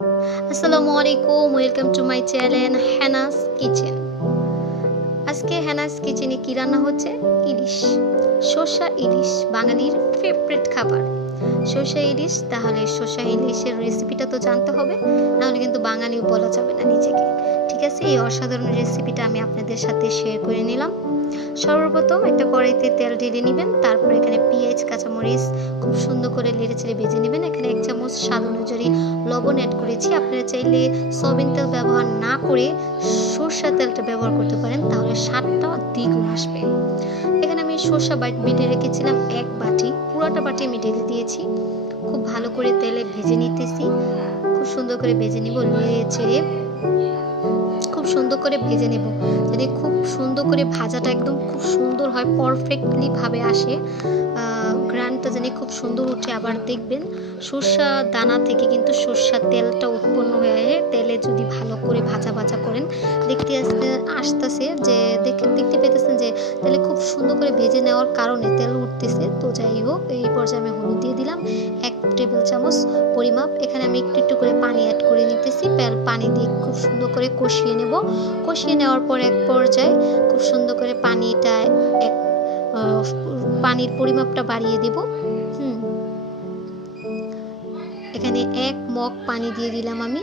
আসসালামু আলাইকুম, welcome to my channel Hanna's Kitchen. আজকে হ্যানাস কিচেনে কি রান্না হচ্ছে? ইলিশ, সর্ষা ইলিশ, বাঙালির ফেভারিট খাবার। সর্ষা ইলিশ, তাহলে সর্ষা ইলিশের রেসিপিটা তো জানতে হবে, নাহলে কিন্তু বাঙালিও বলা যাবে না নিজেকে। ঠিক আছে, এই অসাধারণ রেসিপিটা আমি আপনাদের সাথে শেয়ার করে নিলাম। সর্বপ্রথম একটা কড়াইতে তেল ঢেলে নেবেন, তারপর এখানে পেঁয়াজ, কাঁচামরিচ খুব সুন্দর করে নেড়েচেড়ে ভেজে নেবেন। এখানে 1 চামচ স্বাদ অনুযায়ী লবণ অ্যাড করেছি। আপনারা চাইলে সয়াবিন তেল ব্যবহার না করে সরষের তেলটা ব্যবহার করতে পারেন, তাহলে স্বাদটা দ্বিগুণ আসবে। এখানে আমি সরষা বেটে রেখেছিলাম 1 বাটি, পুরোটা বাটি আমি ঢেলে দিয়েছি। খুব ভালো করে তেলে ভেজে নিতেছি, খুব সুন্দর করে ভেজে নিব, নেড়েচেড়ে খুব সুন্দর করে ভেজে নেব। যদি খুব সুন্দর করে ভাজাটা একদম খুব সুন্দর হয়, পারফেক্টলি ভাবে আসে, গ্রানটা জানি খুব সুন্দর উঠে। আবার দেখবেন সরষা দানা থেকে কিন্তু সরষার তেলটা উৎপন্ন হয়ে তেলে যদি ভালো করে ভাজা ভাজা করেন, দেখতে আসতেছে যে দেখতে পেতেছেন যে তেলে খুব সুন্দর করে ভেজে নেওয়ার কারণে তেল উঠতেছে। তো যাই হোক, এই পর্যায়ে আমি হলুদ দিয়ে দিলাম 1 টেবিল চামচ পরিমাপ। এখানে আমি একটু একটু করে পানি অ্যাড করে নিতেছি। পানি দিয়ে খুব সুন্দর করে কষিয়ে নেব। কষিয়ে নেওয়ার পর এক পর্যায়ে খুব সুন্দর করে পানির পরিমাপটা বাড়িয়ে দেব। এখানে 1 মগ পানি দিয়ে দিলাম আমি।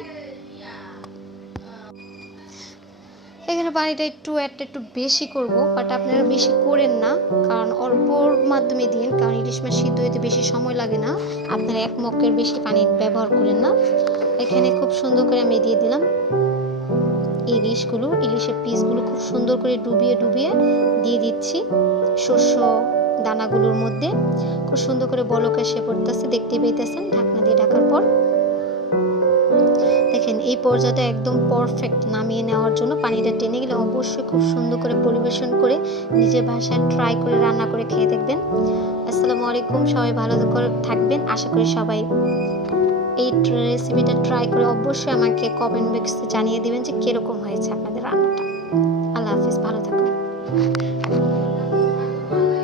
এখানে পানিটা একটু বেশি করব, বাট আপনারা বেশি করেন না, কারণ অল্পর মাধ্যমে দিন, কারণ ইলিশ মাছ সিদ্ধ হতে বেশি সময় লাগে না। আপনারা 1 মগের বেশি পানি ব্যবহার করেন না। এখানে খুব সুন্দর করে আমি দিয়ে দিলাম ইলিশের পিসগুলো খুব সুন্দর করে ডুবিয়ে দিয়ে দিচ্ছি শস্য দানাগুলোর মধ্যে। খুব সুন্দর করে বলক এসে পড়তেছে, দেখতে পেতেছেন। ঢাকনা দিয়ে ঢাকার পর দেখেন এই পর্যায়টা একদম পারফেক্ট। নামিয়ে নেওয়ার জন্য পানিটা টেনে গেলে অবশ্যই খুব সুন্দর করে পরিবেশন করে নিজের ভাষায় ট্রাই করে রান্না করে খেয়ে দেখবেন। আসসালামু আলাইকুম, সবাই ভালো করে থাকবেন। আশা করি সবাই এই রেসিপিটা ট্রাই করে অবশ্যই আমাকে কমেন্ট বক্সে জানিয়ে দিবেন যে কিরকম হয়েছে আপনাদের রান্নাটা। আল্লাহ হাফেজ, ভালো থাকুন।